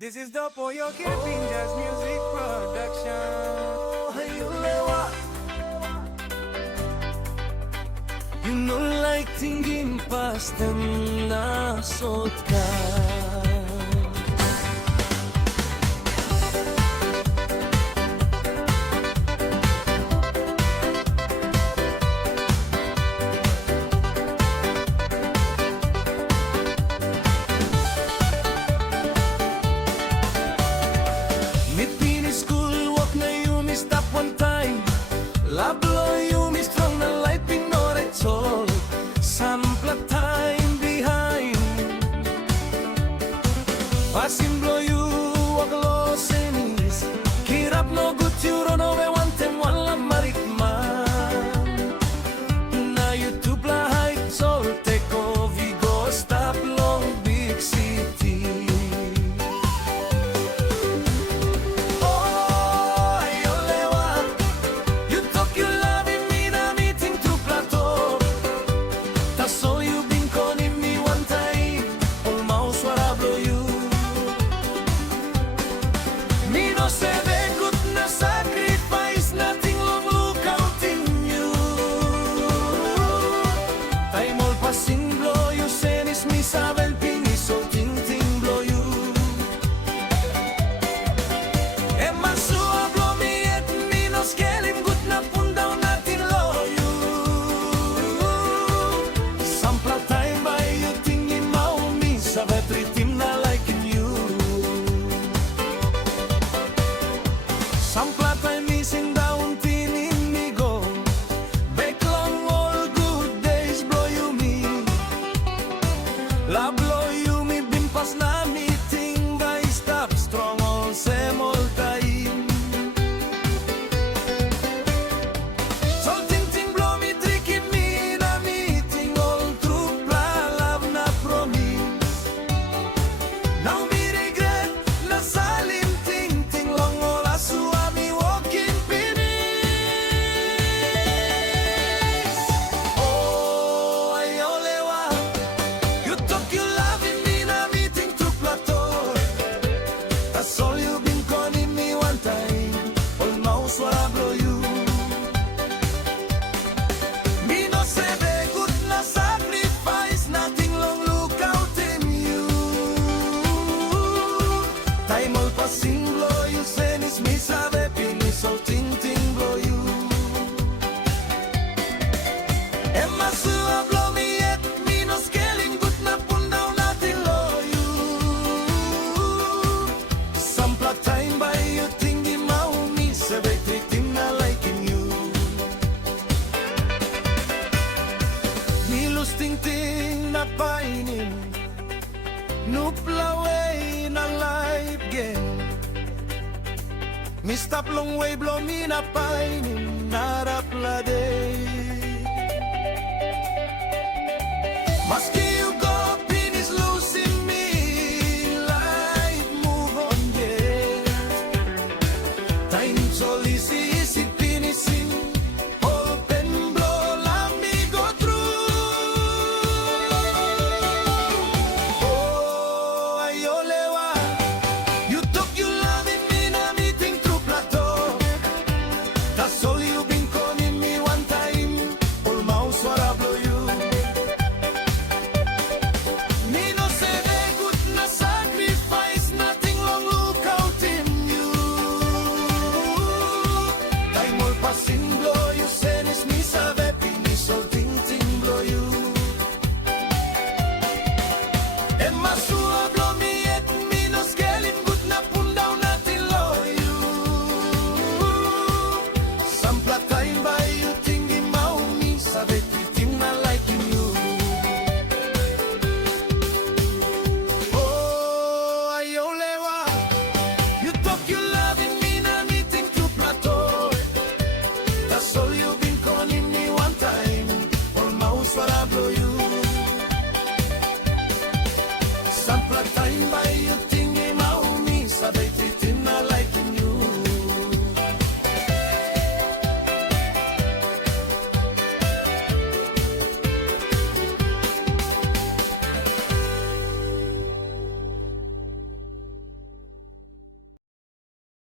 This is Dopo, Yokir, Pinjar's music production. Aiyo Lewa. You know like tingin pas dan nasot ka. Lablo you me strong na light pinore tol. Sampla time behind. Pasimblo you waglo senis. Kirap no guturo no we wantem wala marikman. Na YouTube la hype sol teko vigo stop long big city. Ting na painin Nuplaway na life game Mistap long way blow me na painin Naraplade Maski